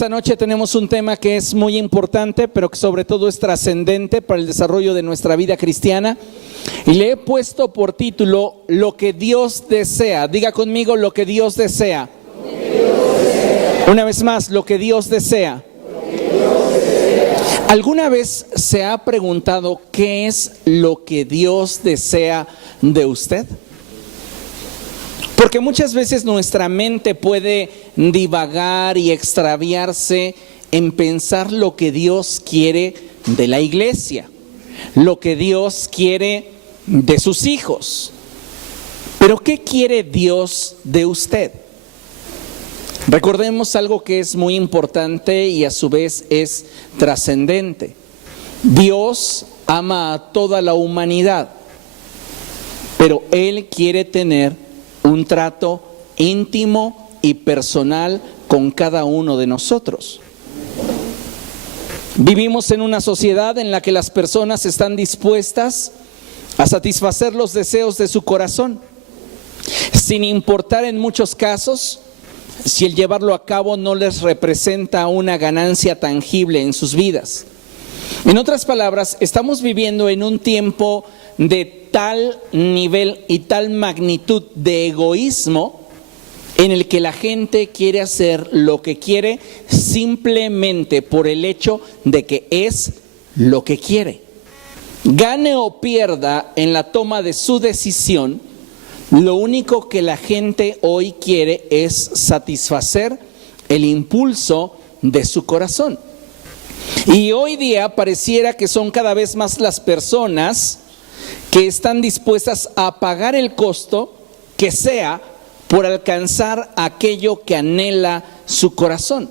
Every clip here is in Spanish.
Esta noche tenemos un tema que es muy importante, pero que sobre todo es trascendente para el desarrollo de nuestra vida cristiana. Y le he puesto por título Lo que Dios desea. Diga conmigo, lo que Dios desea. Una vez más, lo que Dios desea. ¿Alguna vez se ha preguntado qué es lo que Dios desea de usted? Porque muchas veces nuestra mente puede divagar y extraviarse en pensar lo que Dios quiere de la iglesia, lo que Dios quiere de sus hijos. Pero ¿qué quiere Dios de usted? Recordemos algo que es muy importante y a su vez es trascendente. Dios ama a toda la humanidad, pero Él quiere tener un trato íntimo y personal con cada uno de nosotros. Vivimos en una sociedad en la que las personas están dispuestas a satisfacer los deseos de su corazón, sin importar en muchos casos si el llevarlo a cabo no les representa una ganancia tangible en sus vidas. En otras palabras, estamos viviendo en un tiempo de tal nivel y tal magnitud de egoísmo en el que la gente quiere hacer lo que quiere simplemente por el hecho de que es lo que quiere. Gane o pierda en la toma de su decisión, lo único que la gente hoy quiere es satisfacer el impulso de su corazón. Y hoy día pareciera que son cada vez más las personas que están dispuestas a pagar el costo que sea por alcanzar aquello que anhela su corazón.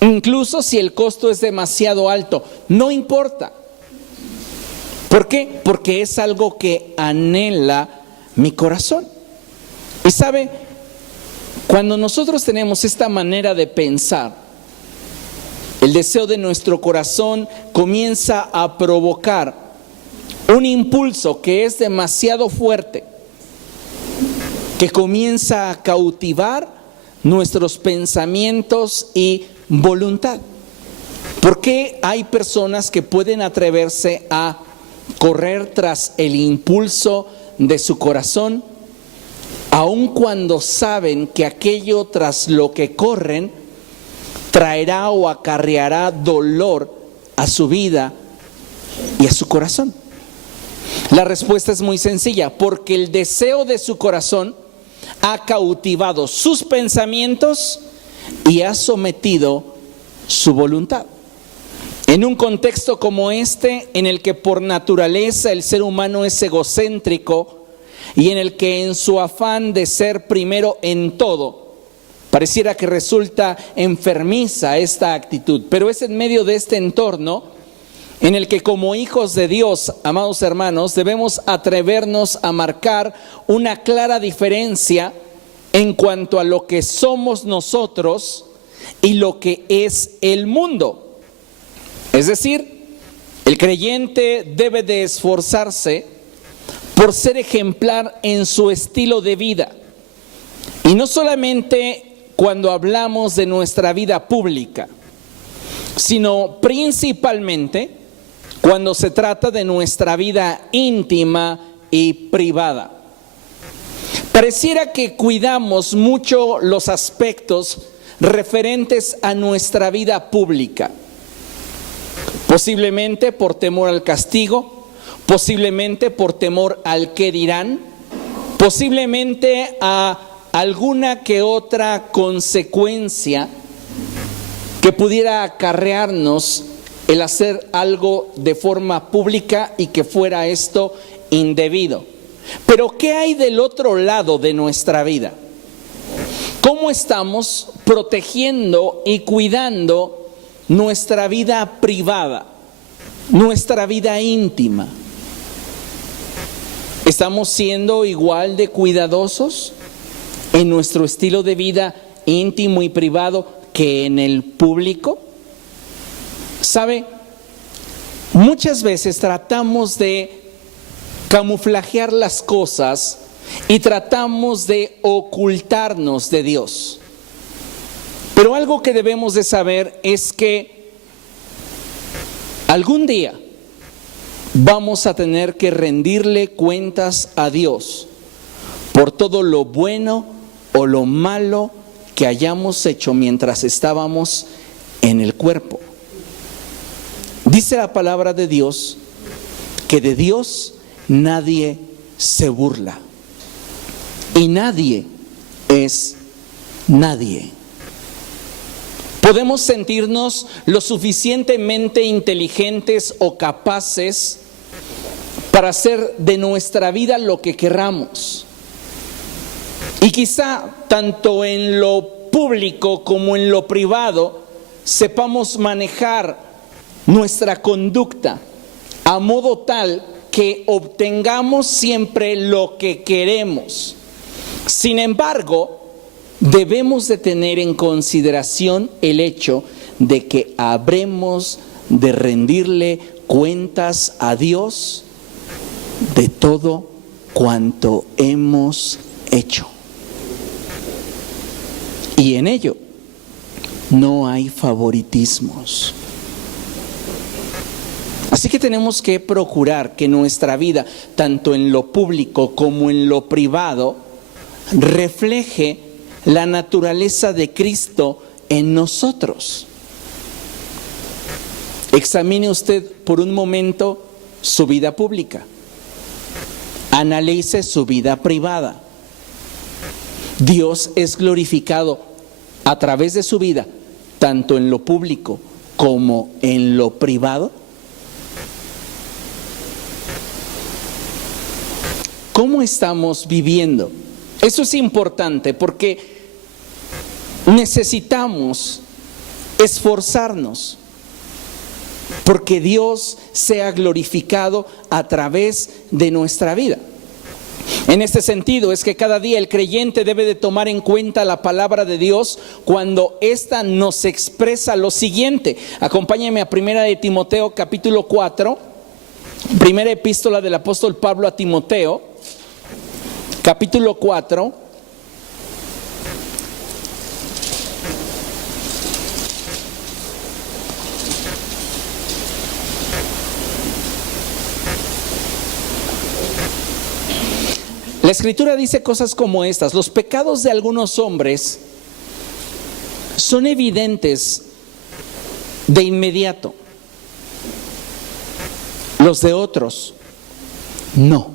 Incluso si el costo es demasiado alto, no importa. ¿Por qué? Porque es algo que anhela mi corazón. Y sabe, cuando nosotros tenemos esta manera de pensar, el deseo de nuestro corazón comienza a provocar un impulso que es demasiado fuerte, que comienza a cautivar nuestros pensamientos y voluntad. ¿Por qué hay personas que pueden atreverse a correr tras el impulso de su corazón, aun cuando saben que aquello tras lo que corren traerá o acarreará dolor a su vida y a su corazón? La respuesta es muy sencilla, porque el deseo de su corazón ha cautivado sus pensamientos y ha sometido su voluntad. En un contexto como este, en el que por naturaleza el ser humano es egocéntrico y en el que en su afán de ser primero en todo, pareciera que resulta enfermiza esta actitud, pero es en medio de este entorno en el que como hijos de Dios, amados hermanos, debemos atrevernos a marcar una clara diferencia en cuanto a lo que somos nosotros y lo que es el mundo. Es decir, el creyente debe de esforzarse por ser ejemplar en su estilo de vida. Y no solamente cuando hablamos de nuestra vida pública, sino principalmente cuando se trata de nuestra vida íntima y privada. Pareciera que cuidamos mucho los aspectos referentes a nuestra vida pública, posiblemente por temor al castigo, posiblemente por temor al qué dirán, posiblemente a alguna que otra consecuencia que pudiera acarrearnos el hacer algo de forma pública y que fuera esto indebido. Pero ¿qué hay del otro lado de nuestra vida? ¿Cómo estamos protegiendo y cuidando nuestra vida privada, nuestra vida íntima? ¿Estamos siendo igual de cuidadosos en nuestro estilo de vida íntimo y privado que en el público? ¿Sabe? Muchas veces tratamos de camuflajear las cosas y tratamos de ocultarnos de Dios. Pero algo que debemos de saber es que algún día vamos a tener que rendirle cuentas a Dios por todo lo bueno o lo malo que hayamos hecho mientras estábamos en el cuerpo. Dice la palabra de Dios que de Dios nadie se burla y nadie es nadie. Podemos sentirnos lo suficientemente inteligentes o capaces para hacer de nuestra vida lo que querramos. Y quizá tanto en lo público como en lo privado sepamos manejar nuestra conducta a modo tal que obtengamos siempre lo que queremos. Sin embargo, debemos de tener en consideración el hecho de que habremos de rendirle cuentas a Dios de todo cuanto hemos hecho. Y en ello no hay favoritismos. Así que tenemos que procurar que nuestra vida, tanto en lo público como en lo privado, refleje la naturaleza de Cristo en nosotros. Examine usted por un momento su vida pública. Analice su vida privada. Dios es glorificado a través de su vida, tanto en lo público como en lo privado. ¿Cómo estamos viviendo? Eso es importante porque necesitamos esforzarnos porque Dios sea glorificado a través de nuestra vida. En este sentido es que cada día el creyente debe de tomar en cuenta la palabra de Dios cuando ésta nos expresa lo siguiente. Acompáñenme a 1 de Timoteo capítulo 4, primera epístola del apóstol Pablo a Timoteo, capítulo 4. La Escritura dice cosas como estas: los pecados de algunos hombres son evidentes de inmediato, los de otros no.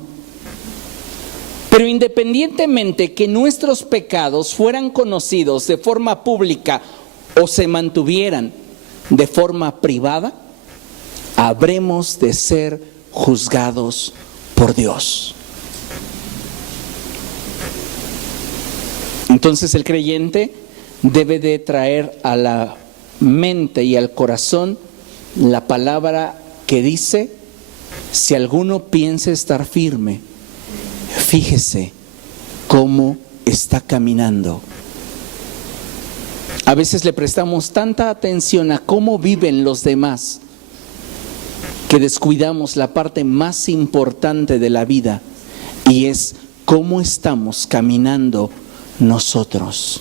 Pero independientemente que nuestros pecados fueran conocidos de forma pública o se mantuvieran de forma privada, habremos de ser juzgados por Dios. Entonces el creyente debe de traer a la mente y al corazón la palabra que dice: si alguno piensa estar firme, fíjese cómo está caminando. A veces le prestamos tanta atención a cómo viven los demás que descuidamos la parte más importante de la vida, y es cómo estamos caminando nosotros.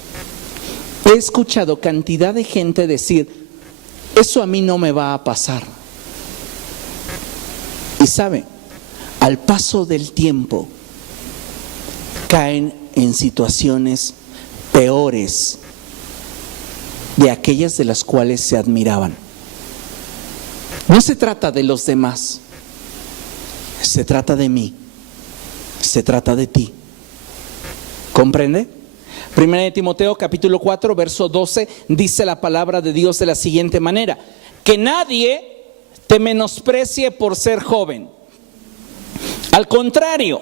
He escuchado cantidad de gente decir: eso a mí no me va a pasar. Y sabe, al paso del tiempo caen en situaciones peores de aquellas de las cuales se admiraban. No se trata de los demás, se trata de mí, se trata de ti. ¿Comprende? 1 de Timoteo capítulo 4 verso 12 dice la palabra de Dios de la siguiente manera: que nadie te menosprecie por ser joven. Al contrario,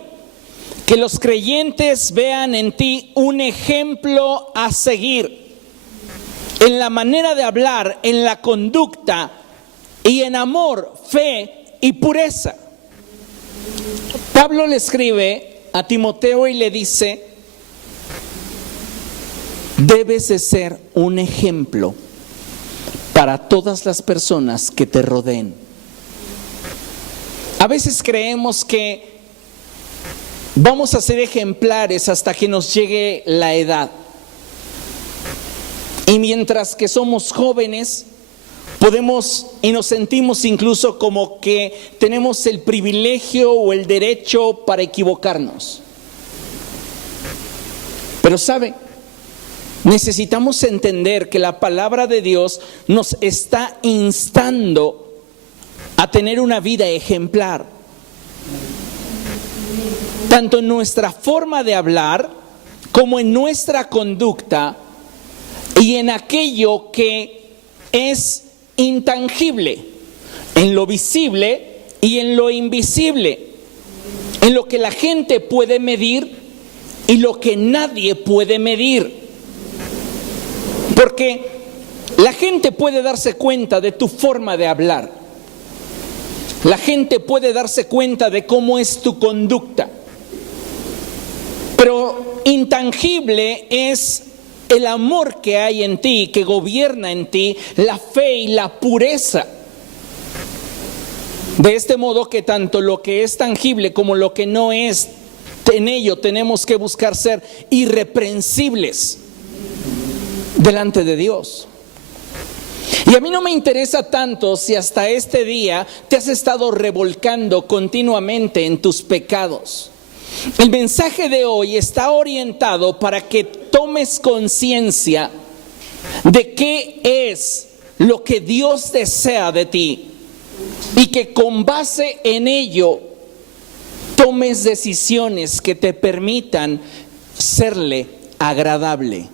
que los creyentes vean en ti un ejemplo a seguir, en la manera de hablar, en la conducta y en amor, fe y pureza. Pablo le escribe a Timoteo y le dice: debes de ser un ejemplo para todas las personas que te rodeen. A veces creemos que vamos a ser ejemplares hasta que nos llegue la edad. Y mientras que somos jóvenes, podemos y nos sentimos incluso como que tenemos el privilegio o el derecho para equivocarnos. Pero ¿sabe? Necesitamos entender que la palabra de Dios nos está instando a tener una vida ejemplar. Tanto en nuestra forma de hablar como en nuestra conducta y en aquello que es intangible, en lo visible y en lo invisible, en lo que la gente puede medir y lo que nadie puede medir. Porque la gente puede darse cuenta de tu forma de hablar. La gente puede darse cuenta de cómo es tu conducta. Pero intangible es el amor que hay en ti, que gobierna en ti, la fe y la pureza. De este modo que tanto lo que es tangible como lo que no es, en ello tenemos que buscar ser irreprensibles delante de Dios. Y a mí no me interesa tanto si hasta este día te has estado revolcando continuamente en tus pecados. El mensaje de hoy está orientado para que tomes conciencia de qué es lo que Dios desea de ti y que con base en ello tomes decisiones que te permitan serle agradable.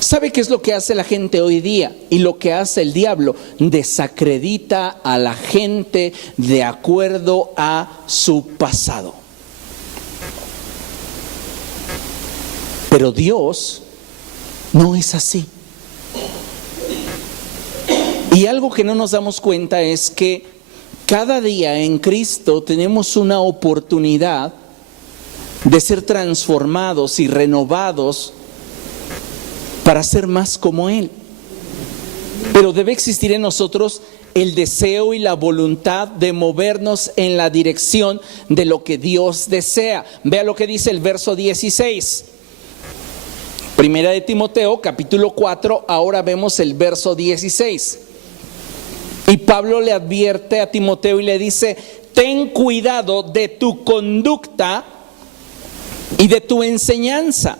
¿Sabe qué es lo que hace la gente hoy día y lo que hace el diablo? Desacredita a la gente de acuerdo a su pasado. Pero Dios no es así. Y algo que no nos damos cuenta es que cada día en Cristo tenemos una oportunidad de ser transformados y renovados para ser más como Él. Pero debe existir en nosotros el deseo y la voluntad de movernos en la dirección de lo que Dios desea. Vea lo que dice el verso 16. Primera de Timoteo, capítulo 4, ahora vemos el verso 16. Y Pablo le advierte a Timoteo y le dice: ten cuidado de tu conducta y de tu enseñanza.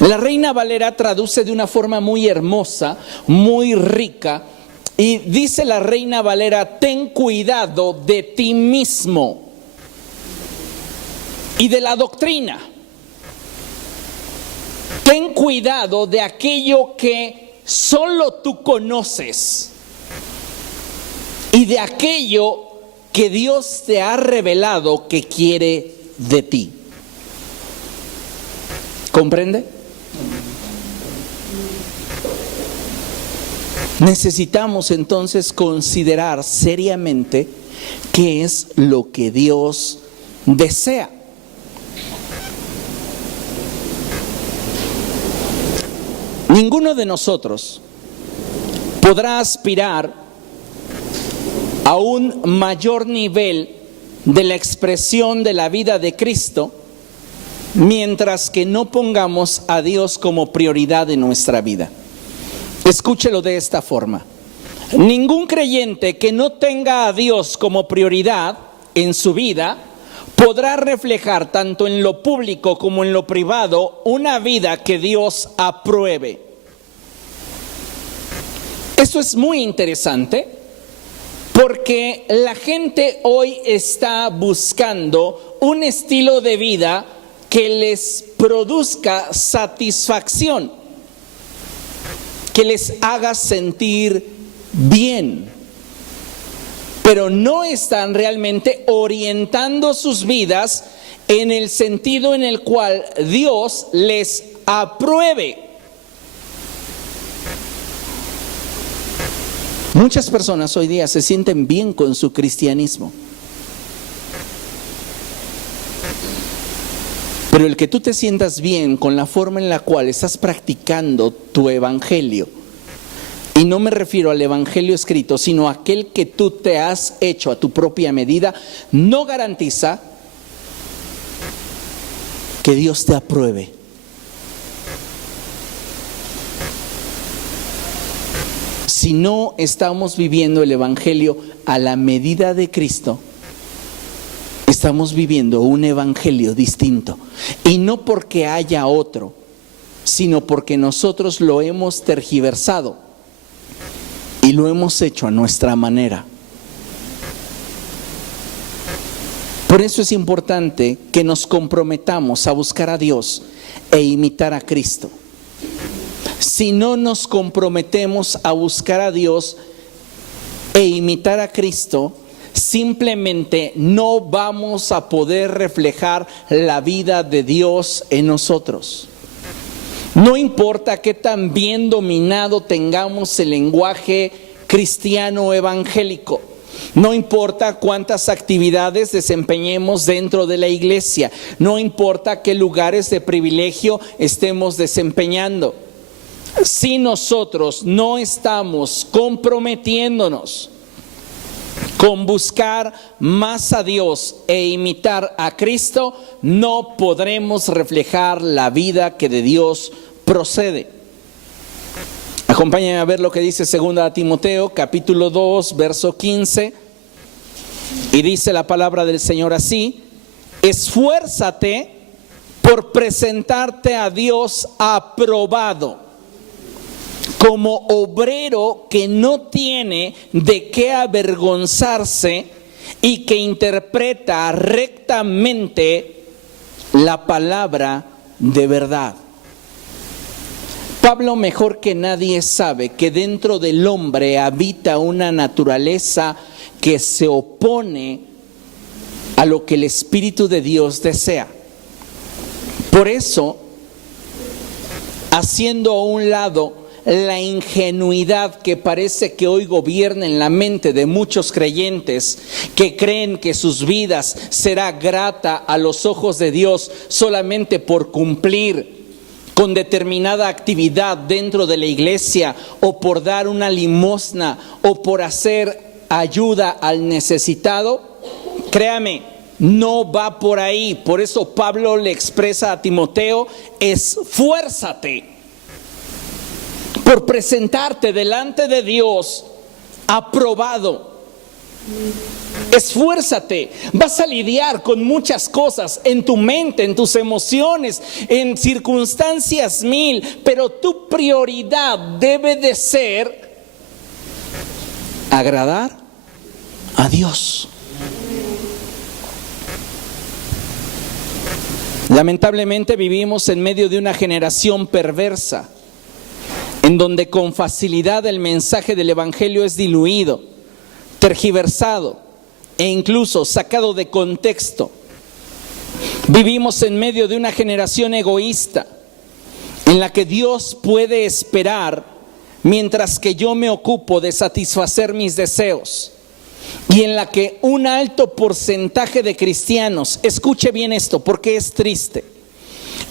La Reina Valera traduce de una forma muy hermosa, muy rica, y dice la Reina Valera: ten cuidado de ti mismo y de la doctrina. Ten cuidado de aquello que solo tú conoces y de aquello que Dios te ha revelado que quiere de ti. ¿Comprende? Necesitamos entonces considerar seriamente qué es lo que Dios desea. Ninguno de nosotros podrá aspirar a un mayor nivel de la expresión de la vida de Cristo mientras que no pongamos a Dios como prioridad en nuestra vida. Escúchelo de esta forma: ningún creyente que no tenga a Dios como prioridad en su vida podrá reflejar tanto en lo público como en lo privado una vida que Dios apruebe. Esto es muy interesante porque la gente hoy está buscando un estilo de vida que les produzca satisfacción, que les haga sentir bien, pero no están realmente orientando sus vidas en el sentido en el cual Dios les apruebe. Muchas personas hoy día se sienten bien con su cristianismo, pero el que tú te sientas bien con la forma en la cual estás practicando tu evangelio, y no me refiero al evangelio escrito, sino a aquel que tú te has hecho a tu propia medida, no garantiza que Dios te apruebe. si no estamos viviendo el Evangelio a la medida de Cristo, estamos viviendo un evangelio distinto. Y no porque haya otro, sino porque nosotros lo hemos tergiversado y lo hemos hecho a nuestra manera. Por eso es importante que nos comprometamos a buscar a Dios e imitar a Cristo. Si no nos comprometemos a buscar a Dios e imitar a Cristo, simplemente no vamos a poder reflejar la vida de Dios en nosotros. No importa qué tan bien dominado tengamos el lenguaje cristiano evangélico. No importa cuántas actividades desempeñemos dentro de la iglesia. No importa qué lugares de privilegio estemos desempeñando. Si nosotros no estamos comprometiéndonos con buscar más a Dios e imitar a Cristo, no podremos reflejar la vida que de Dios procede. Acompáñenme a ver lo que dice 2 Timoteo, capítulo 2, verso 15. Y dice la palabra del Señor así: esfuérzate por presentarte a Dios aprobado, como obrero que no tiene de qué avergonzarse y que interpreta rectamente la palabra de verdad. Pablo mejor que nadie sabe que dentro del hombre habita una naturaleza que se opone a lo que el Espíritu de Dios desea. Por eso, haciendo a un lado la ingenuidad que parece que hoy gobierna en la mente de muchos creyentes que creen que sus vidas será grata a los ojos de Dios solamente por cumplir con determinada actividad dentro de la iglesia, o por dar una limosna, o por hacer ayuda al necesitado, créame, no va por ahí. Por eso Pablo le expresa a Timoteo: esfuérzate por presentarte delante de Dios aprobado. Esfuérzate. Vas a lidiar con muchas cosas en tu mente, en tus emociones, en circunstancias mil, pero tu prioridad debe de ser agradar a Dios. Lamentablemente vivimos en medio de una generación perversa, en donde con facilidad el mensaje del Evangelio es diluido, tergiversado e incluso sacado de contexto. Vivimos en medio de una generación egoísta, en la que Dios puede esperar mientras que yo me ocupo de satisfacer mis deseos, y en la que un alto porcentaje de cristianos, escuche bien esto porque es triste,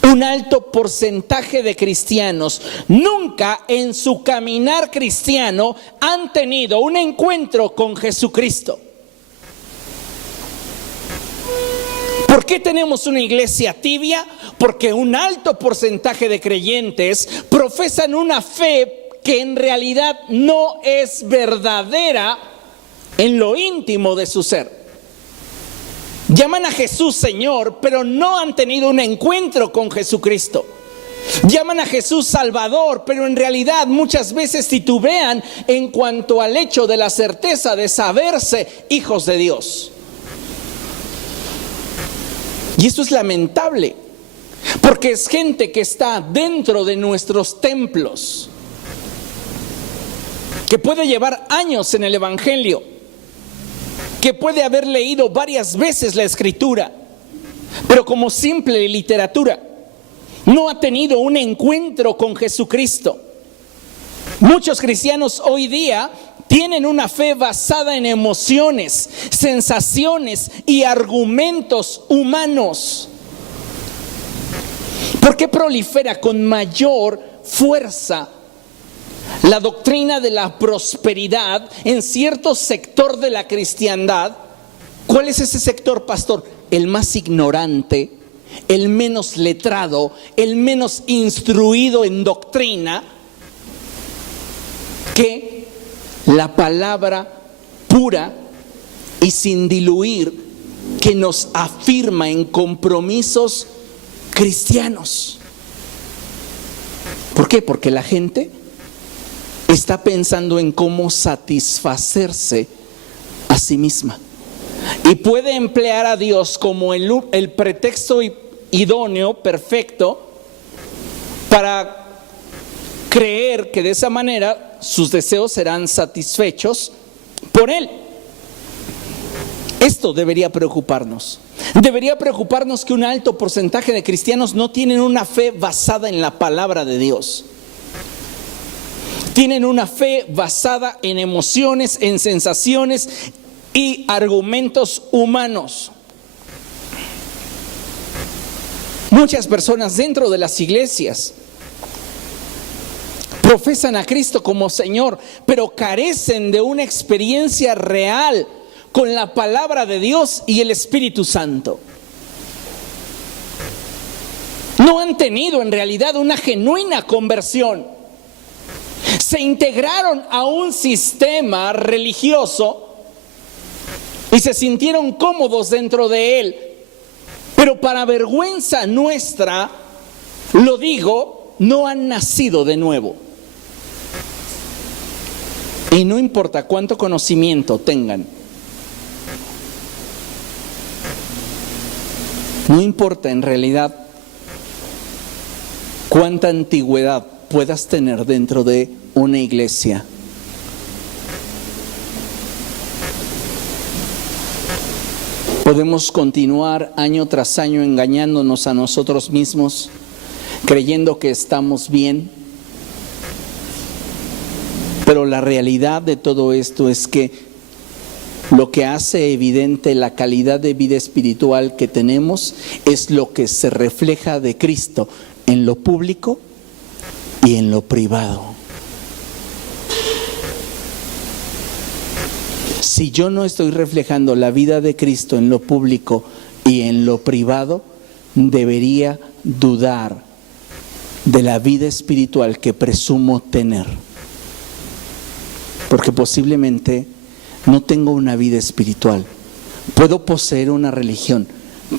un alto porcentaje de cristianos nunca en su caminar cristiano han tenido un encuentro con Jesucristo. ¿Por qué tenemos una iglesia tibia? Porque un alto porcentaje de creyentes profesan una fe que en realidad no es verdadera en lo íntimo de su ser. Llaman a Jesús Señor, pero no han tenido un encuentro con Jesucristo. Llaman a Jesús Salvador, pero en realidad muchas veces titubean en cuanto al hecho de la certeza de saberse hijos de Dios. Y esto es lamentable, porque es gente que está dentro de nuestros templos, que puede llevar años en el Evangelio, que puede haber leído varias veces la Escritura, pero como simple literatura, no ha tenido un encuentro con Jesucristo. Muchos cristianos hoy día tienen una fe basada en emociones, sensaciones y argumentos humanos. ¿Por qué prolifera con mayor fuerza la doctrina de la prosperidad en cierto sector de la cristiandad? ¿Cuál es ese sector, pastor? El más ignorante, el menos letrado, el menos instruido en doctrina, que la palabra pura y sin diluir que nos afirma en compromisos cristianos. ¿Por qué? Porque la gente está pensando en cómo satisfacerse a sí misma y puede emplear a Dios como el pretexto idóneo, perfecto, para creer que de esa manera sus deseos serán satisfechos por Él. Esto debería preocuparnos. Debería preocuparnos que un alto porcentaje de cristianos no tienen una fe basada en la palabra de Dios. Tienen una fe basada en emociones, en sensaciones y argumentos humanos. Muchas personas dentro de las iglesias profesan a Cristo como Señor, pero carecen de una experiencia real con la palabra de Dios y el Espíritu Santo. No han tenido en realidad una genuina conversión. Se integraron a un sistema religioso y se sintieron cómodos dentro de él. Pero para vergüenza nuestra, lo digo, no han nacido de nuevo. Y no importa cuánto conocimiento tengan. No importa en realidad cuánta antigüedad puedas tener dentro de una iglesia. Podemos continuar año tras año engañándonos a nosotros mismos, creyendo que estamos bien. Pero la realidad de todo esto es que lo que hace evidente la calidad de vida espiritual que tenemos es lo que se refleja de Cristo en lo público y en lo privado. Si yo no estoy reflejando la vida de Cristo en lo público y en lo privado, debería dudar de la vida espiritual que presumo tener. Porque posiblemente no tengo una vida espiritual. Puedo poseer una religión,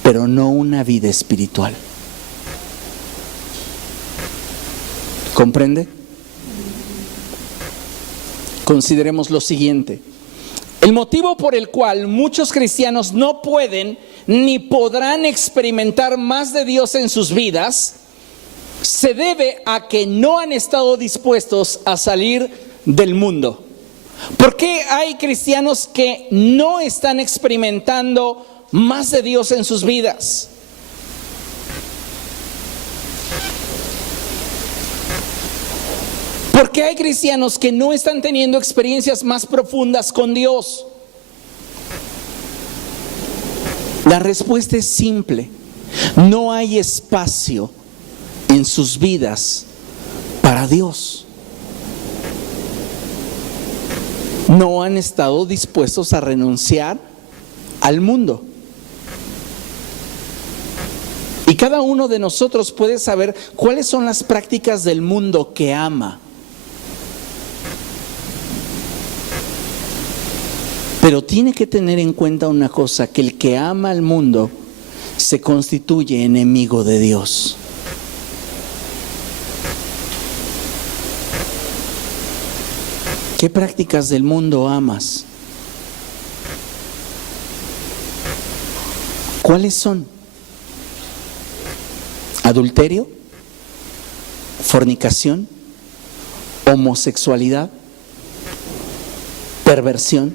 pero no una vida espiritual. ¿Comprende? Consideremos lo siguiente. El motivo por el cual muchos cristianos no pueden ni podrán experimentar más de Dios en sus vidas se debe a que no han estado dispuestos a salir del mundo. ¿Por qué hay cristianos que no están experimentando más de Dios en sus vidas? ¿Por qué hay cristianos que no están teniendo experiencias más profundas con Dios? La respuesta es simple. No hay espacio en sus vidas para Dios. No han estado dispuestos a renunciar al mundo. Y cada uno de nosotros puede saber cuáles son las prácticas del mundo que ama. Pero tiene que tener en cuenta una cosa, que el que ama al mundo se constituye enemigo de Dios. ¿Qué prácticas del mundo amas? ¿Cuáles son? ¿Adulterio? ¿Fornicación? ¿Homosexualidad? ¿Perversión?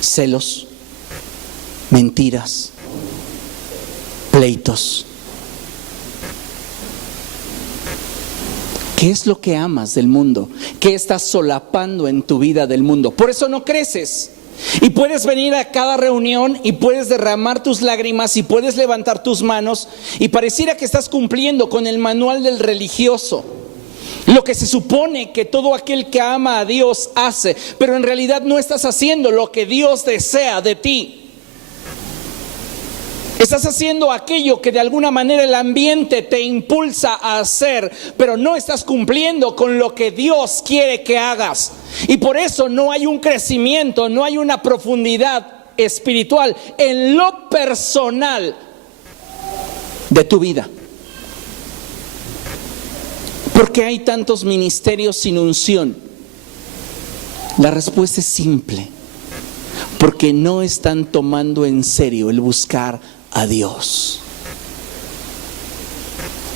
¿Celos? ¿Mentiras? ¿Pleitos? ¿Qué es lo que amas del mundo? ¿Qué estás solapando en tu vida del mundo? Por eso no creces. Y puedes venir a cada reunión y puedes derramar tus lágrimas y puedes levantar tus manos y pareciera que estás cumpliendo con el manual del religioso, lo que se supone que todo aquel que ama a Dios hace, pero en realidad no estás haciendo lo que Dios desea de ti. Estás haciendo aquello que de alguna manera el ambiente te impulsa a hacer, pero no estás cumpliendo con lo que Dios quiere que hagas. Y por eso no hay un crecimiento, no hay una profundidad espiritual en lo personal de tu vida. ¿Por qué hay tantos ministerios sin unción? La respuesta es simple: porque no están tomando en serio el buscar a Dios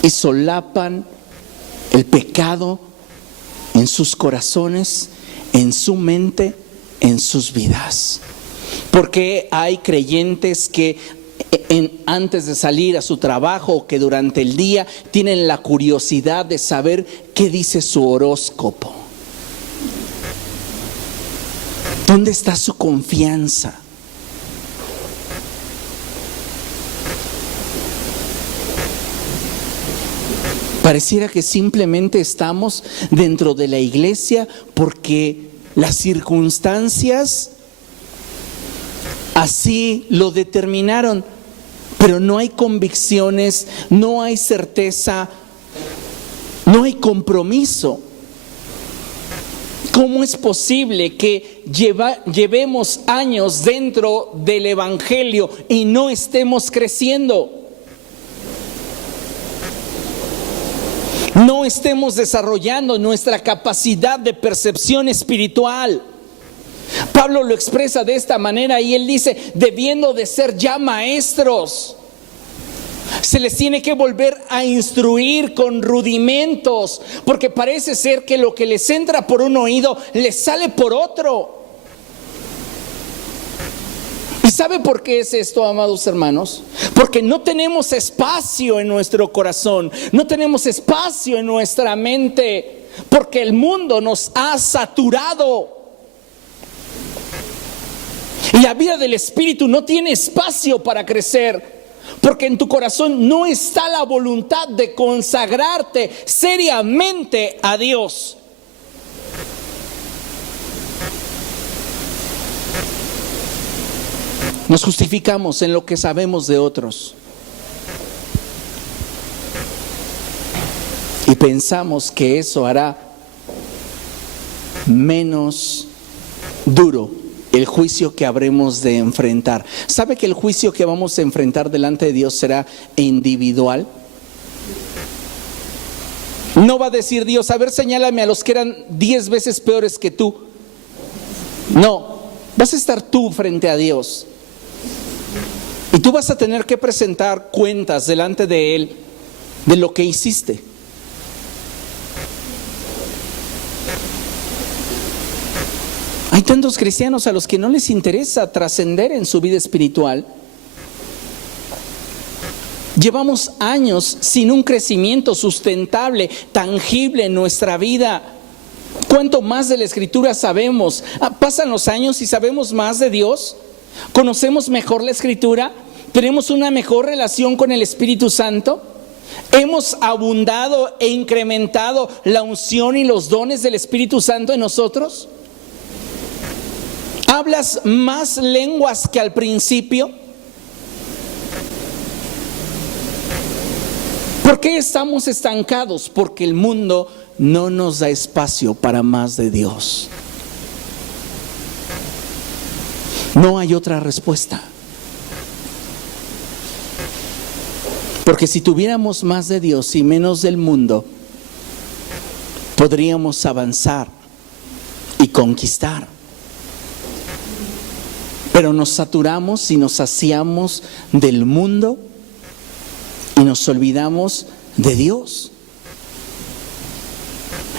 y solapan el pecado en sus corazones, en su mente, en sus vidas. Porque hay creyentes que antes de salir a su trabajo o que durante el día tienen la curiosidad de saber qué dice su horóscopo. ¿Dónde está su confianza? Pareciera que simplemente estamos dentro de la iglesia porque las circunstancias así lo determinaron, pero no hay convicciones, no hay certeza, no hay compromiso. ¿Cómo es posible que llevemos años dentro del evangelio y no estemos creciendo? No estemos desarrollando nuestra capacidad de percepción espiritual. Pablo lo expresa de esta manera y él dice: debiendo de ser ya maestros, se les tiene que volver a instruir con rudimentos, porque parece ser que lo que les entra por un oído les sale por otro. ¿Y sabe por qué es esto, amados hermanos? Porque no tenemos espacio en nuestro corazón, no tenemos espacio en nuestra mente, porque el mundo nos ha saturado. Y la vida del Espíritu no tiene espacio para crecer, porque en tu corazón no está la voluntad de consagrarte seriamente a Dios. Nos justificamos en lo que sabemos de otros y pensamos que eso hará menos duro el juicio que habremos de enfrentar. ¿Sabe que el juicio que vamos a enfrentar delante de Dios será individual? No va a decir Dios: a ver, señálame a los que eran 10 veces peores que tú. No, vas a estar tú frente a Dios. Y tú vas a tener que presentar cuentas delante de Él de lo que hiciste. Hay tantos cristianos a los que no les interesa trascender en su vida espiritual. Llevamos años sin un crecimiento sustentable, tangible en nuestra vida. ¿Cuánto más de la Escritura sabemos? Pasan los años y sabemos más de Dios. ¿Conocemos mejor la Escritura? ¿Tenemos una mejor relación con el Espíritu Santo? ¿Hemos abundado e incrementado la unción y los dones del Espíritu Santo en nosotros? ¿Hablas más lenguas que al principio? ¿Por qué estamos estancados? Porque el mundo no nos da espacio para más de Dios. No hay otra respuesta. Porque si tuviéramos más de Dios y menos del mundo, podríamos avanzar y conquistar. Pero nos saturamos y nos saciamos del mundo y nos olvidamos de Dios.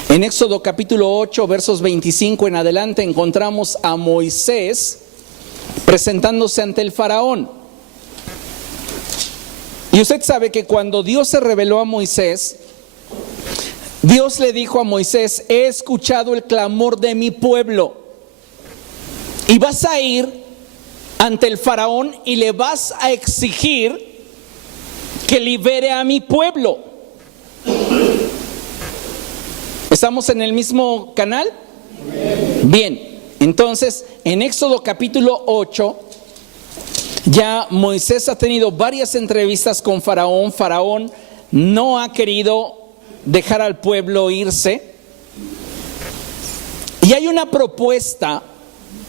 En Éxodo capítulo 8, versos 25 en adelante, encontramos a Moisés presentándose ante el faraón. Y usted sabe que cuando Dios se reveló a Moisés, Dios le dijo a Moisés: he escuchado el clamor de mi pueblo y vas a ir ante el faraón y le vas a exigir que libere a mi pueblo. ¿Estamos en el mismo canal? Bien, entonces en Éxodo capítulo 8 Ya Moisés ha tenido varias entrevistas con Faraón. Faraón no ha querido dejar al pueblo irse. Y hay una propuesta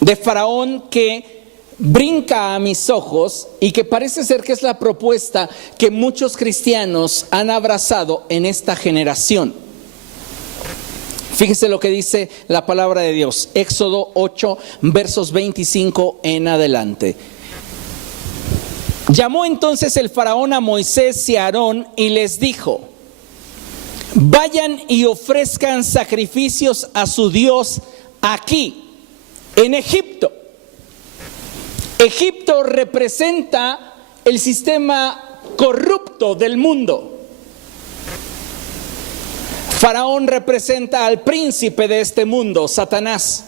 de Faraón que brinca a mis ojos y que parece ser que es la propuesta que muchos cristianos han abrazado en esta generación. Fíjese lo que dice la palabra de Dios, Éxodo 8, versos 25 en adelante. Llamó entonces el faraón a Moisés y a Aarón y les dijo: vayan y ofrezcan sacrificios a su Dios aquí, en Egipto. Egipto representa el sistema corrupto del mundo. Faraón representa al príncipe de este mundo, Satanás.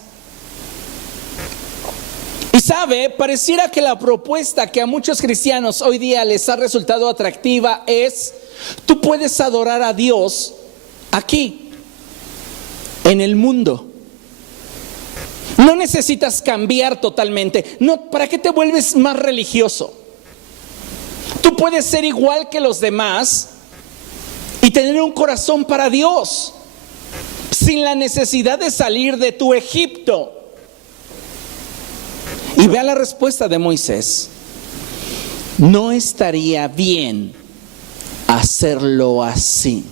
Y sabe, pareciera que la propuesta que a muchos cristianos hoy día les ha resultado atractiva es: tú puedes adorar a Dios aquí, en el mundo. No necesitas cambiar totalmente. No, ¿para qué te vuelves más religioso? Tú puedes ser igual que los demás y tener un corazón para Dios, sin la necesidad de salir de tu Egipto. Y vea la respuesta de Moisés: no estaría bien hacerlo así.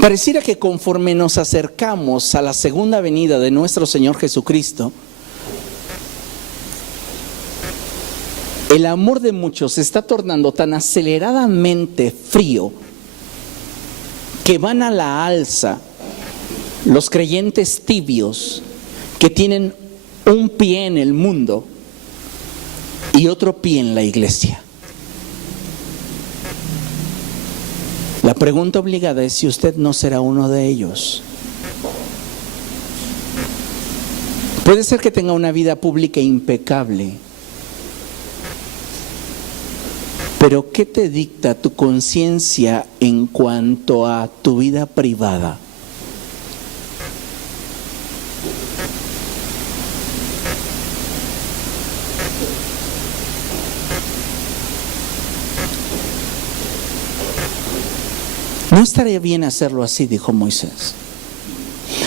Pareciera que conforme nos acercamos a la segunda venida de nuestro Señor Jesucristo, el amor de muchos se está tornando tan aceleradamente frío que van a la alza los creyentes tibios que tienen un pie en el mundo y otro pie en la iglesia. La pregunta obligada es si usted no será uno de ellos. Puede ser que tenga una vida pública impecable, pero ¿qué te dicta tu conciencia en cuanto a tu vida privada? No estaría bien hacerlo así, dijo Moisés.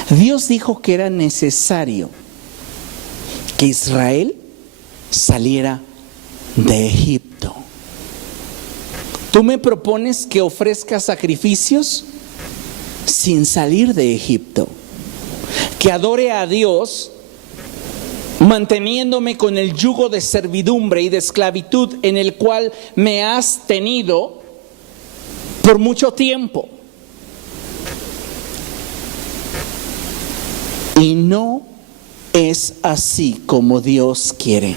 Dios dijo que era necesario que Israel saliera de Egipto. Tú me propones que ofrezca sacrificios sin salir de Egipto, que adore a Dios manteniéndome con el yugo de servidumbre y de esclavitud en el cual me has tenido por mucho tiempo. Y no es así como Dios quiere.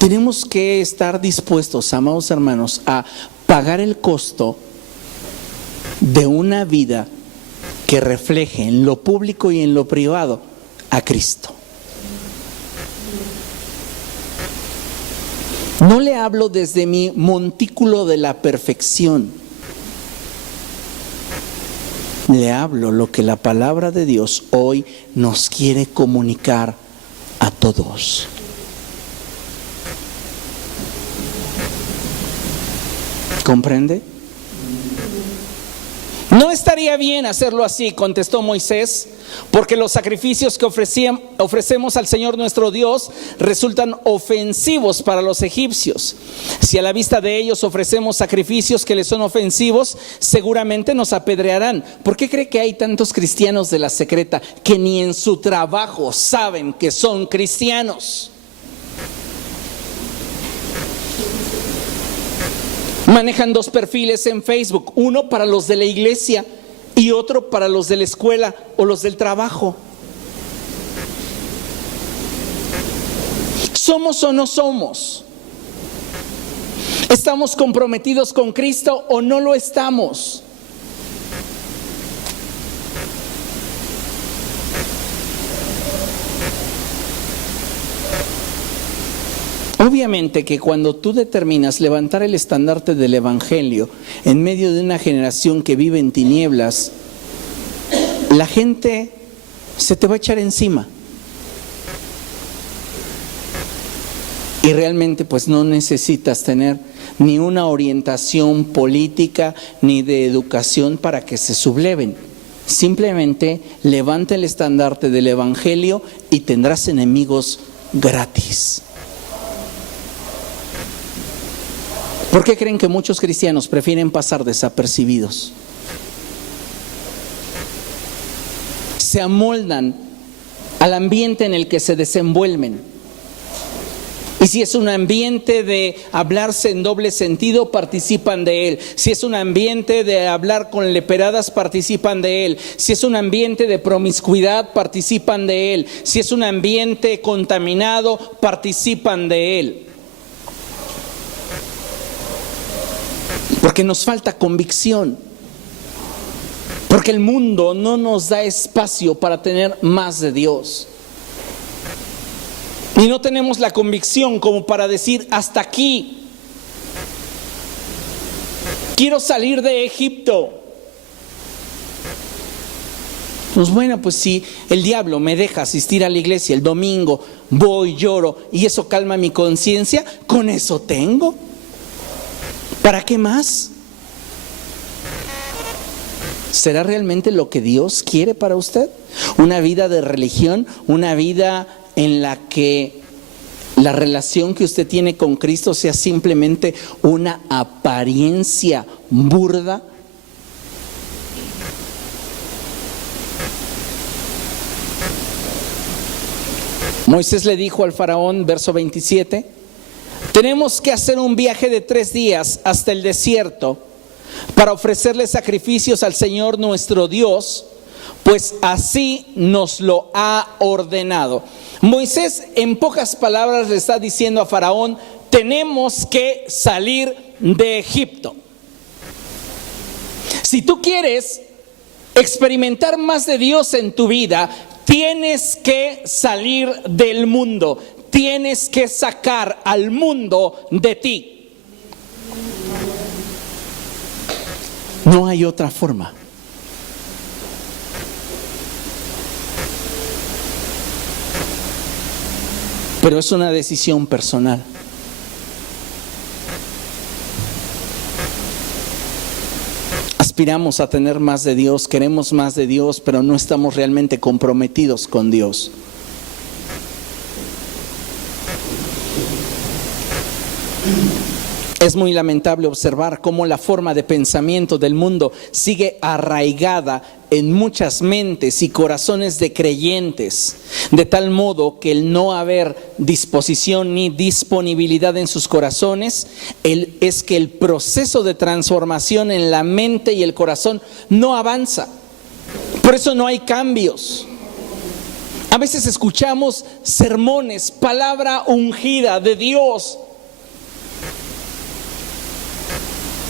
Tenemos que estar dispuestos, amados hermanos, a pagar el costo de una vida que refleje en lo público y en lo privado a Cristo. No le hablo desde mi montículo de la perfección. Le hablo lo que la palabra de Dios hoy nos quiere comunicar a todos. ¿Comprende? No estaría bien hacerlo así, contestó Moisés, porque los sacrificios que ofrecemos al Señor nuestro Dios resultan ofensivos para los egipcios. Si a la vista de ellos ofrecemos sacrificios que les son ofensivos, seguramente nos apedrearán. ¿Por qué cree que hay tantos cristianos de la secreta que ni en su trabajo saben que son cristianos? Manejan dos perfiles en Facebook, uno para los de la iglesia y otro para los de la escuela o los del trabajo. ¿Somos o no somos? ¿Estamos comprometidos con Cristo o no lo estamos? Obviamente que cuando tú determinas levantar el estandarte del Evangelio en medio de una generación que vive en tinieblas, la gente se te va a echar encima. Y realmente pues no necesitas tener ni una orientación política ni de educación para que se subleven. Simplemente levanta el estandarte del Evangelio y tendrás enemigos gratis. ¿Por qué creen que muchos cristianos prefieren pasar desapercibidos? Se amoldan al ambiente en el que se desenvuelven. Y si es un ambiente de hablarse en doble sentido, participan de él. Si es un ambiente de hablar con leperadas, participan de él. Si es un ambiente de promiscuidad, participan de él. Si es un ambiente contaminado, participan de él. Porque nos falta convicción. Porque el mundo no nos da espacio para tener más de Dios. Y no tenemos la convicción como para decir hasta aquí. Quiero salir de Egipto. Pues bueno, pues si el diablo me deja asistir a la iglesia el domingo, voy, lloro y eso calma mi conciencia, con eso tengo. ¿Para qué más? ¿Será realmente lo que Dios quiere para usted? ¿Una vida de religión? ¿Una vida en la que la relación que usted tiene con Cristo sea simplemente una apariencia burda? Moisés le dijo al faraón, verso 27, tenemos que hacer un viaje de 3 días hasta el desierto para ofrecerle sacrificios al Señor nuestro Dios, pues así nos lo ha ordenado. Moisés en pocas palabras le está diciendo a Faraón, tenemos que salir de Egipto. Si tú quieres experimentar más de Dios en tu vida, tienes que salir del mundo, tienes que sacar al mundo de ti. No hay otra forma. Pero es una decisión personal. Aspiramos a tener más de Dios, queremos más de Dios, pero no estamos realmente comprometidos con Dios. Es muy lamentable observar cómo la forma de pensamiento del mundo sigue arraigada en muchas mentes y corazones de creyentes, de tal modo que el no haber disposición ni disponibilidad en sus corazones es que el proceso de transformación en la mente y el corazón no avanza. Por eso no hay cambios. A veces escuchamos sermones, palabra ungida de Dios,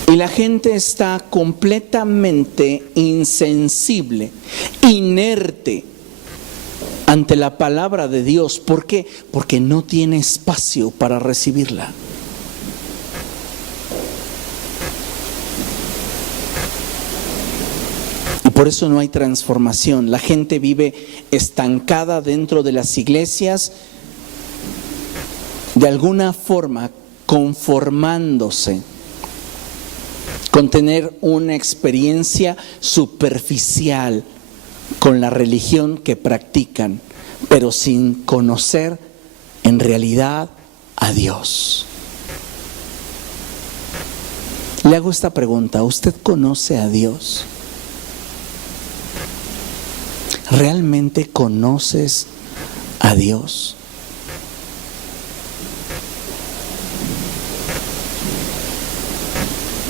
y la gente está completamente insensible, inerte ante la palabra de Dios. ¿Por qué? Porque no tiene espacio para recibirla. Y por eso no hay transformación. La gente vive estancada dentro de las iglesias, de alguna forma conformándose con tener una experiencia superficial con la religión que practican, pero sin conocer en realidad a Dios. Le hago esta pregunta, ¿usted conoce a Dios? ¿Realmente conoces a Dios?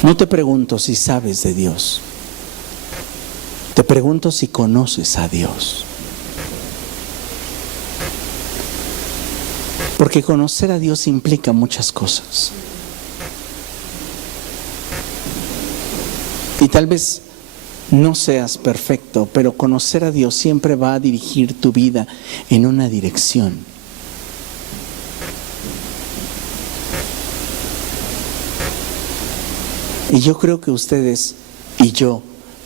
No te pregunto si sabes de Dios, te pregunto si conoces a Dios. Porque conocer a Dios implica muchas cosas. Y tal vez no seas perfecto, pero conocer a Dios siempre va a dirigir tu vida en una dirección. Y yo creo que ustedes y yo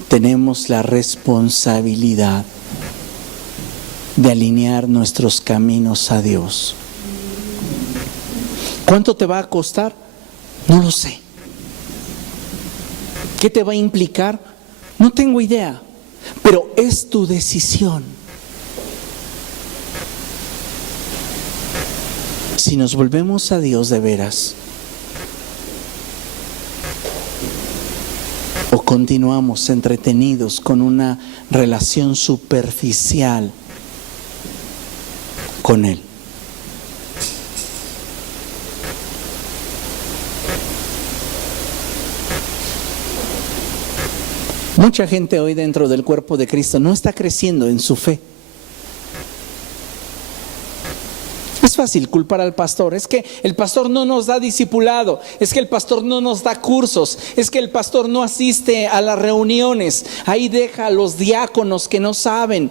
tenemos la responsabilidad de alinear nuestros caminos a Dios. ¿Cuánto te va a costar? No lo sé. ¿Qué te va a implicar? No tengo idea, pero es tu decisión. Si nos volvemos a Dios de veras, o continuamos entretenidos con una relación superficial con Él. Mucha gente hoy dentro del cuerpo de Cristo no está creciendo en su fe. Es fácil culpar al pastor, es que el pastor no nos da discipulado, es que el pastor no nos da cursos, es que el pastor no asiste a las reuniones, ahí deja a los diáconos que no saben.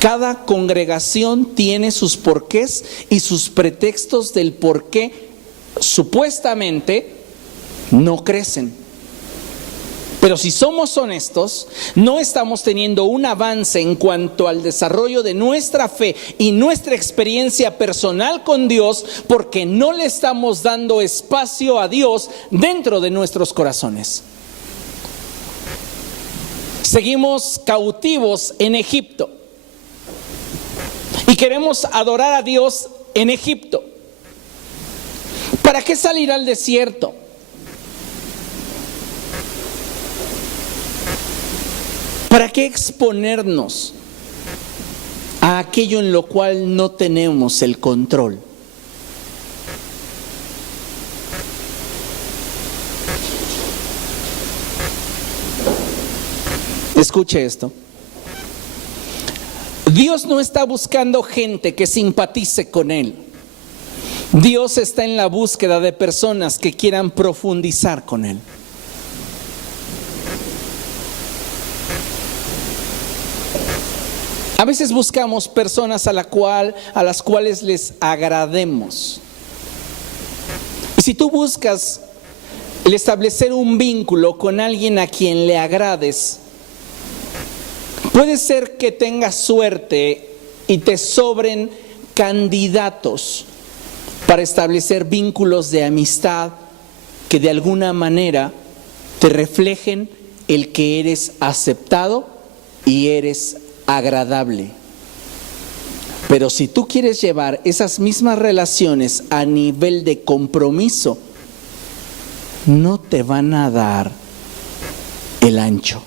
Cada congregación tiene sus porqués y sus pretextos del por qué supuestamente no crecen. Pero si somos honestos, no estamos teniendo un avance en cuanto al desarrollo de nuestra fe y nuestra experiencia personal con Dios, porque no le estamos dando espacio a Dios dentro de nuestros corazones. Seguimos cautivos en Egipto y queremos adorar a Dios en Egipto. ¿Para qué salir al desierto? ¿Para qué exponernos a aquello en lo cual no tenemos el control? Escuche esto. Dios no está buscando gente que simpatice con Él. Dios está en la búsqueda de personas que quieran profundizar con Él. A veces buscamos personas a las cuales les agrademos. Y si tú buscas el establecer un vínculo con alguien a quien le agrades, puede ser que tengas suerte y te sobren candidatos para establecer vínculos de amistad que de alguna manera te reflejen el que eres aceptado y eres agradable. Pero si tú quieres llevar esas mismas relaciones a nivel de compromiso, no te van a dar el ancho.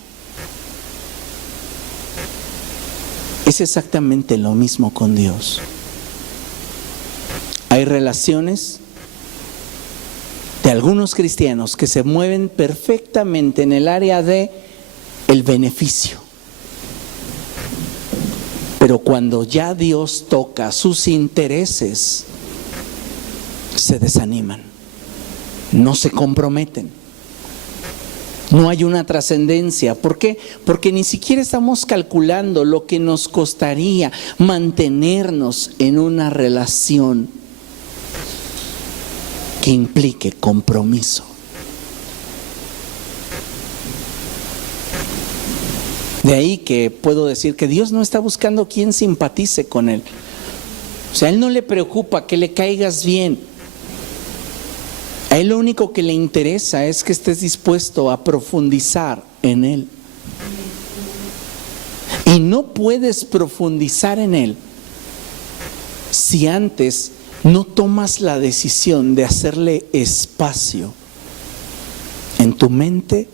Es exactamente lo mismo con Dios. Hay relaciones de algunos cristianos que se mueven perfectamente en el área de el beneficio. Pero cuando ya Dios toca sus intereses, se desaniman, no se comprometen, no hay una trascendencia. ¿Por qué? Porque ni siquiera estamos calculando lo que nos costaría mantenernos en una relación que implique compromiso. De ahí que puedo decir que Dios no está buscando quien simpatice con Él. O sea, a Él no le preocupa que le caigas bien. A Él lo único que le interesa es que estés dispuesto a profundizar en Él. Y no puedes profundizar en Él si antes no tomas la decisión de hacerle espacio en tu mente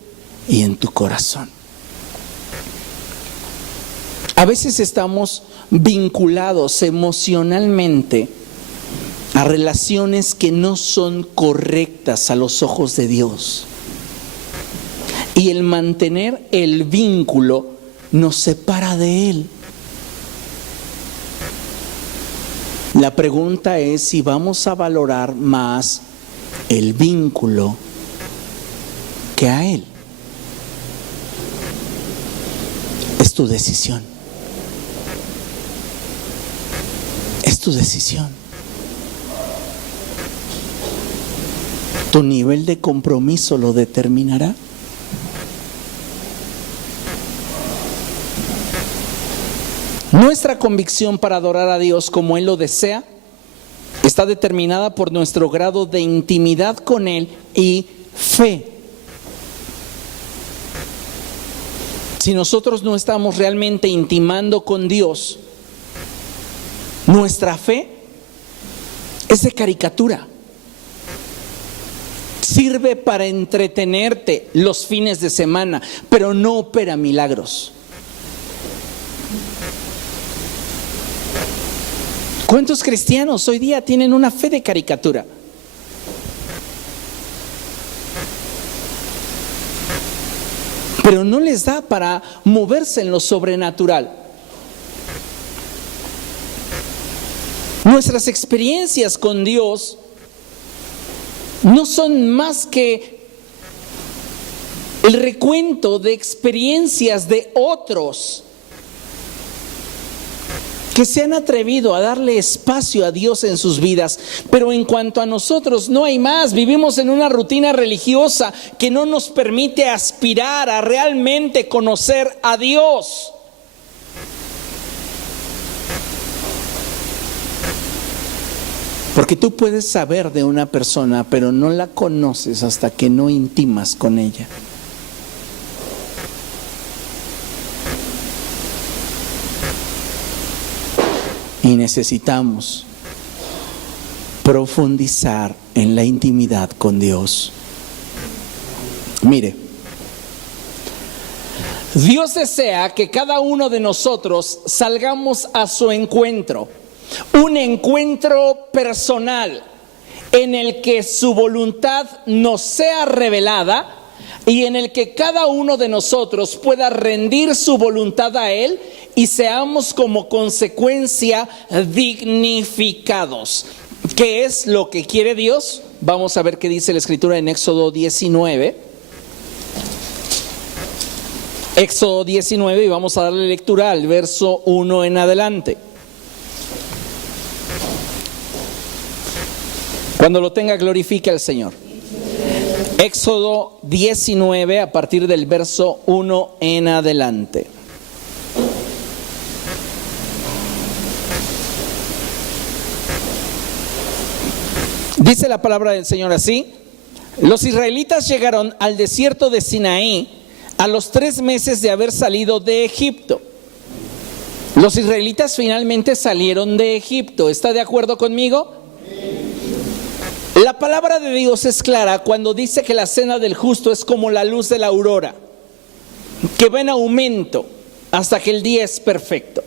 y en tu corazón. A veces estamos vinculados emocionalmente a relaciones que no son correctas a los ojos de Dios. Y el mantener el vínculo nos separa de Él. La pregunta es si vamos a valorar más el vínculo que a Él. Es tu decisión. Es tu decisión. Tu nivel de compromiso lo determinará. Nuestra convicción para adorar a Dios como Él lo desea está determinada por nuestro grado de intimidad con Él y fe. Si nosotros no estamos realmente intimando con Dios, nuestra fe es de caricatura. Sirve para entretenerte los fines de semana, pero no opera milagros. ¿Cuántos cristianos hoy día tienen una fe de caricatura? Pero no les da para moverse en lo sobrenatural. Nuestras experiencias con Dios no son más que el recuento de experiencias de otros que se han atrevido a darle espacio a Dios en sus vidas. Pero en cuanto a nosotros, no hay más. Vivimos en una rutina religiosa que no nos permite aspirar a realmente conocer a Dios. Porque tú puedes saber de una persona, pero no la conoces hasta que no intimas con ella. Y necesitamos profundizar en la intimidad con Dios. Mire, Dios desea que cada uno de nosotros salgamos a su encuentro, un encuentro personal en el que su voluntad nos sea revelada y en el que cada uno de nosotros pueda rendir su voluntad a Él y seamos como consecuencia dignificados. ¿Qué es lo que quiere Dios? Vamos a ver qué dice la Escritura en Éxodo 19. Éxodo 19, y vamos a darle lectura al verso 1 en adelante. Cuando lo tenga, glorifique al Señor. Éxodo 19, a partir del verso 1 en adelante. Dice la palabra del Señor así: los israelitas llegaron al desierto de Sinaí a los 3 meses de haber salido de Egipto. Los israelitas finalmente salieron de Egipto. ¿Está de acuerdo conmigo? La palabra de Dios es clara cuando dice que la cena del justo es como la luz de la aurora, que va en aumento hasta que el día es perfecto.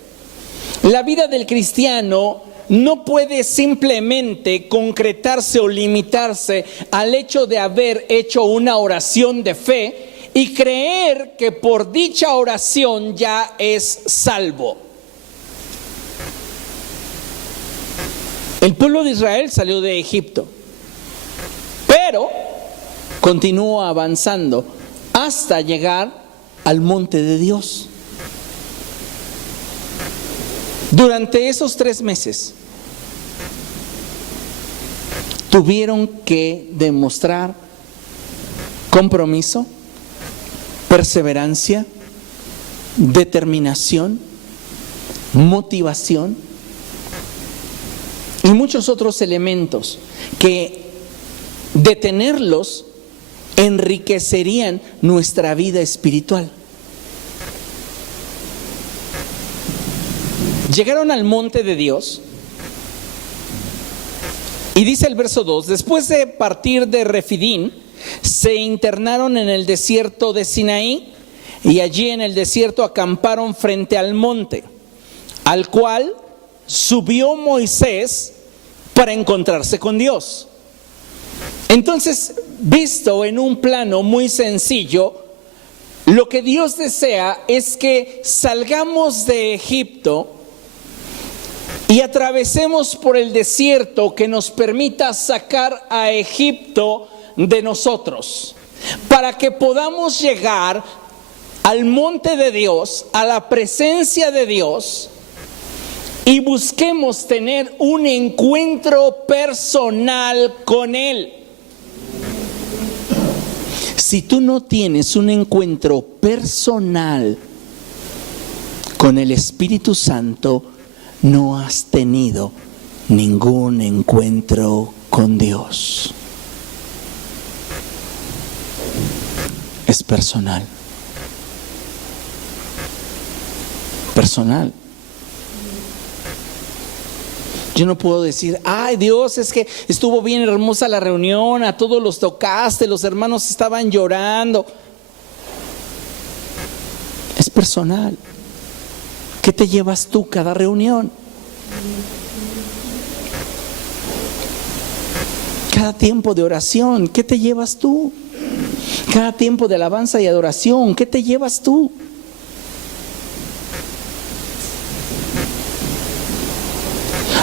La vida del cristiano no puede simplemente concretarse o limitarse al hecho de haber hecho una oración de fe y creer que por dicha oración ya es salvo. El pueblo de Israel salió de Egipto, pero continuó avanzando hasta llegar al monte de Dios. Durante esos 3 meses tuvieron que demostrar compromiso, perseverancia, determinación, motivación y muchos otros elementos que de tenerlos enriquecerían nuestra vida espiritual. Llegaron al monte de Dios y dice el verso 2: después de partir de Refidín, se internaron en el desierto de Sinaí y allí en el desierto acamparon frente al monte, al cual subió Moisés para encontrarse con Dios. Entonces, visto en un plano muy sencillo, lo que Dios desea es que salgamos de Egipto y atravesemos por el desierto que nos permita sacar a Egipto de nosotros, para que podamos llegar al monte de Dios, a la presencia de Dios, y busquemos tener un encuentro personal con Él. Si tú no tienes un encuentro personal con el Espíritu Santo, no has tenido ningún encuentro con Dios. Es personal. Personal. Yo no puedo decir, ay Dios, es que estuvo bien hermosa la reunión, a todos los tocaste, los hermanos estaban llorando. Es personal. ¿Qué te llevas tú cada reunión? Cada tiempo de oración, ¿qué te llevas tú? Cada tiempo de alabanza y adoración, ¿qué te llevas tú?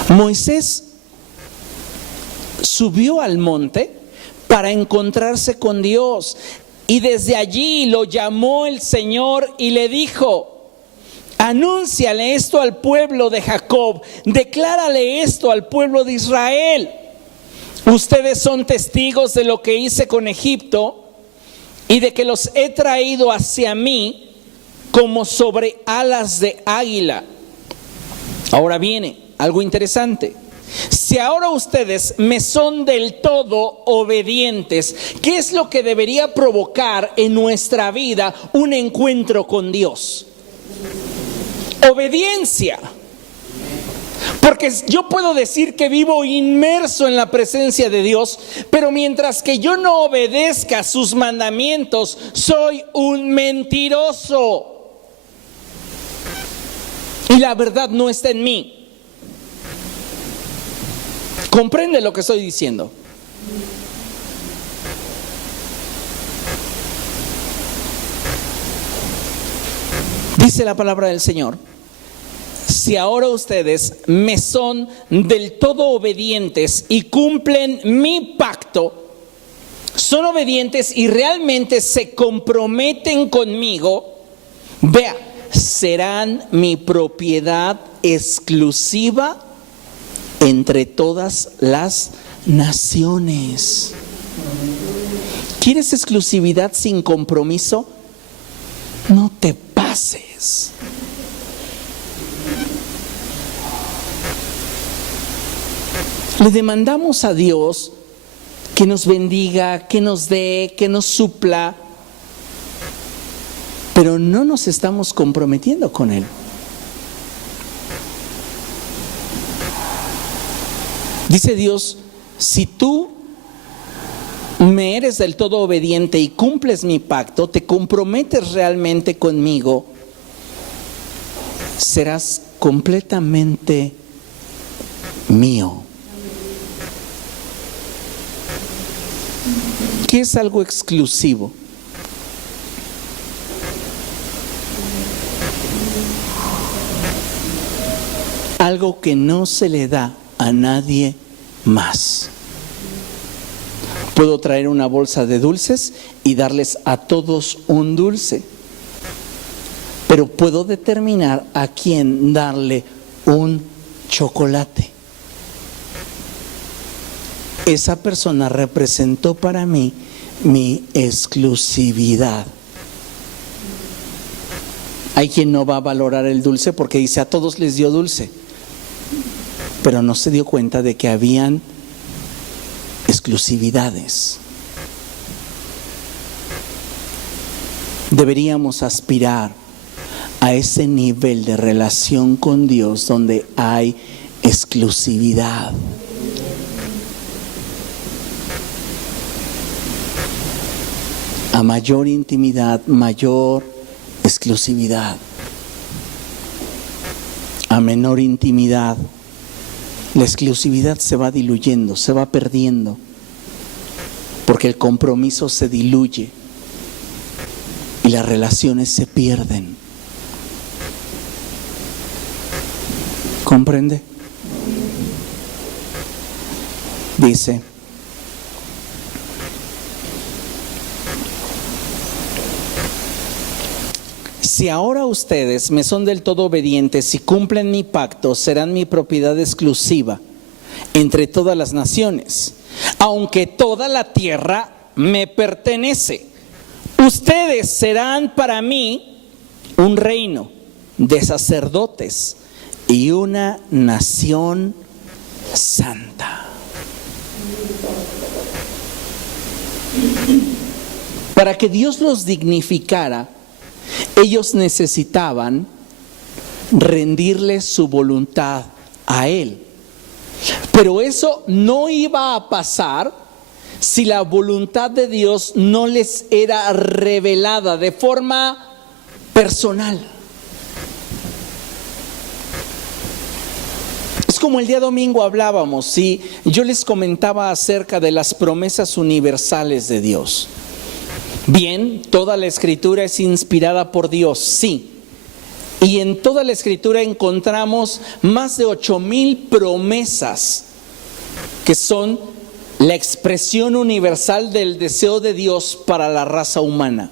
Moisés subió al monte para encontrarse con Dios y desde allí lo llamó el Señor y le dijo: anúnciale esto al pueblo de Jacob, declárale esto al pueblo de Israel. Ustedes son testigos de lo que hice con Egipto y de que los he traído hacia mí como sobre alas de águila. Ahora viene algo interesante. Si ahora ustedes me son del todo obedientes, ¿qué es lo que debería provocar en nuestra vida un encuentro con Dios? Obediencia. Porque yo puedo decir que vivo inmerso en la presencia de Dios, pero mientras que yo no obedezca sus mandamientos, soy un mentiroso. Y la verdad no está en mí. ¿Comprende lo que estoy diciendo? Dice la palabra del Señor: si ahora ustedes me son del todo obedientes y cumplen mi pacto, son obedientes y realmente se comprometen conmigo, vea, serán mi propiedad exclusiva entre todas las naciones. ¿Quieres exclusividad sin compromiso? No te pases. Le demandamos a Dios que nos bendiga, que nos dé, que nos supla, pero no nos estamos comprometiendo con Él. Dice Dios: si tú me eres del todo obediente y cumples mi pacto, te comprometes realmente conmigo, serás completamente mío. ¿Qué es algo exclusivo? Algo que no se le da a nadie más. Puedo traer una bolsa de dulces y darles a todos un dulce, pero puedo determinar a quién darle un chocolate. Esa persona representó para mí mi exclusividad. Hay quien no va a valorar el dulce porque dice: a todos les dio dulce, pero no se dio cuenta de que habían exclusividades. Deberíamos aspirar a ese nivel de relación con Dios donde hay exclusividad. A mayor intimidad, mayor exclusividad. A menor intimidad, la exclusividad se va diluyendo, se va perdiendo, porque el compromiso se diluye y las relaciones se pierden. ¿Comprende? Dice: si ahora ustedes me son del todo obedientes y cumplen mi pacto, serán mi propiedad exclusiva entre todas las naciones, aunque toda la tierra me pertenece. ustedes serán para mí un reino de sacerdotes y una nación santa. Para que Dios los dignificara, ellos necesitaban rendirle su voluntad a Él. Pero eso no iba a pasar si la voluntad de Dios no les era revelada de forma personal. Es como el día domingo hablábamos y yo les comentaba acerca de las promesas universales de Dios. Bien, toda la Escritura es inspirada por Dios, sí. Y en toda la Escritura encontramos más de 8,000 promesas que son la expresión universal del deseo de Dios para la raza humana.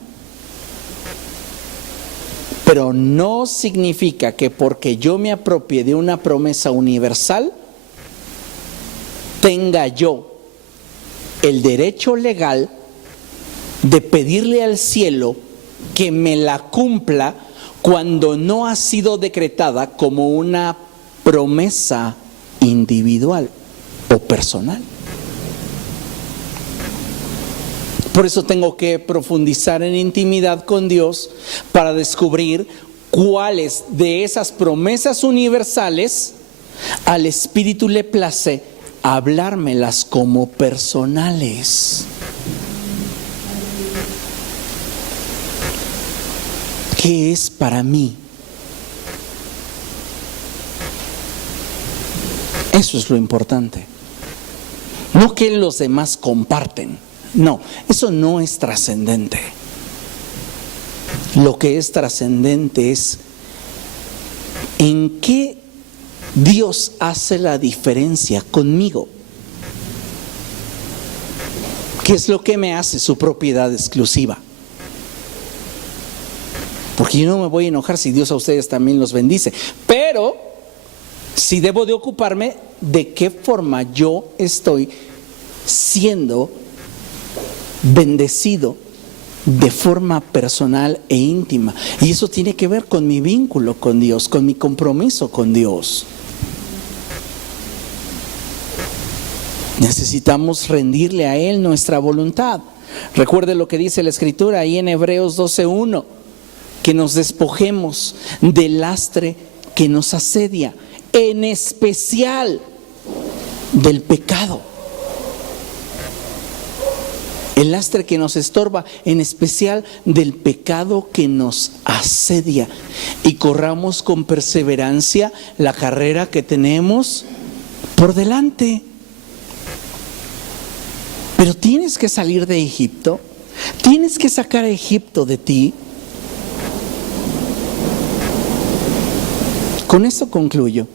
Pero no significa que porque yo me apropie de una promesa universal, tenga yo el derecho legal de pedirle al cielo que me la cumpla cuando no ha sido decretada como una promesa individual o personal. Por eso tengo que profundizar en intimidad con Dios para descubrir cuáles de esas promesas universales al Espíritu le place hablármelas como personales. ¿Qué es para mí? Eso es lo importante. No que los demás comparten. No, eso no es trascendente. Lo que es trascendente es en qué Dios hace la diferencia conmigo. ¿Qué es lo que me hace su propiedad exclusiva? Porque yo no me voy a enojar si Dios a ustedes también los bendice. Pero sí debo de ocuparme de qué forma yo estoy siendo bendecido de forma personal e íntima. Y eso tiene que ver con mi vínculo con Dios, con mi compromiso con Dios. Necesitamos rendirle a Él nuestra voluntad. Recuerde lo que dice la Escritura ahí en Hebreos 12:1. Que nos despojemos del lastre que nos asedia, en especial del pecado. El lastre que nos estorba, en especial del pecado que nos asedia. Y corramos con perseverancia la carrera que tenemos por delante. Pero tienes que salir de Egipto, tienes que sacar a Egipto de ti. Con esto concluyo.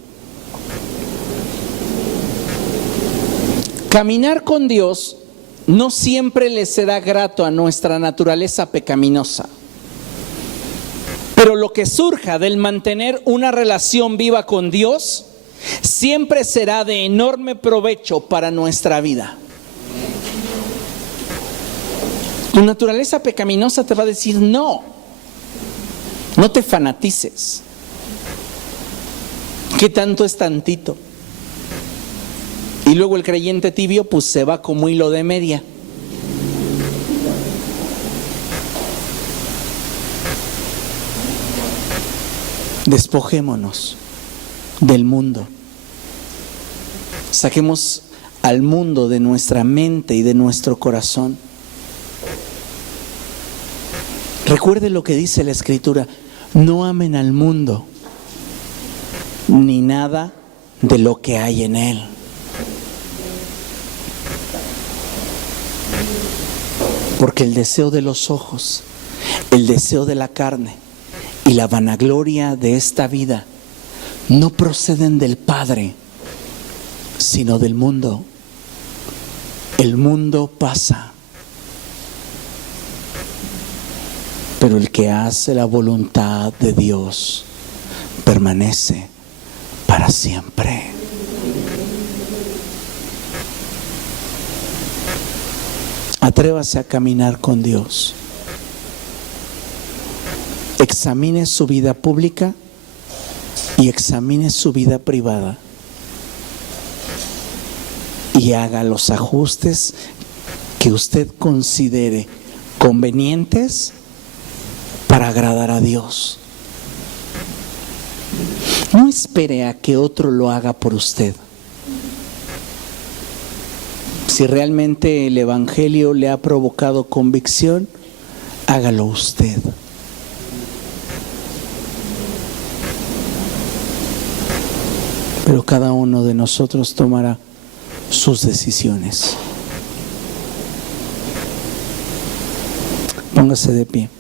Caminar con Dios no siempre le será grato a nuestra naturaleza pecaminosa. Pero lo que surja del mantener una relación viva con Dios siempre será de enorme provecho para nuestra vida. Tu naturaleza pecaminosa te va a decir no te fanatices. ¿Qué tanto es tantito? Y luego el creyente tibio pues se va como hilo de media. Despojémonos del mundo. Saquemos al mundo de nuestra mente y de nuestro corazón. Recuerde lo que dice la Escritura: no amen al mundo ni nada de lo que hay en él. Porque el deseo de los ojos, el deseo de la carne y la vanagloria de esta vida no proceden del Padre, sino del mundo. El mundo pasa, pero el que hace la voluntad de Dios permanece para siempre. Atrévase a caminar con Dios. examine su vida pública y examine su vida privada y haga los ajustes que usted considere convenientes para agradar a Dios. No espere a que otro lo haga por usted. Si realmente el Evangelio le ha provocado convicción, hágalo usted. Pero cada uno de nosotros tomará sus decisiones. Póngase de pie.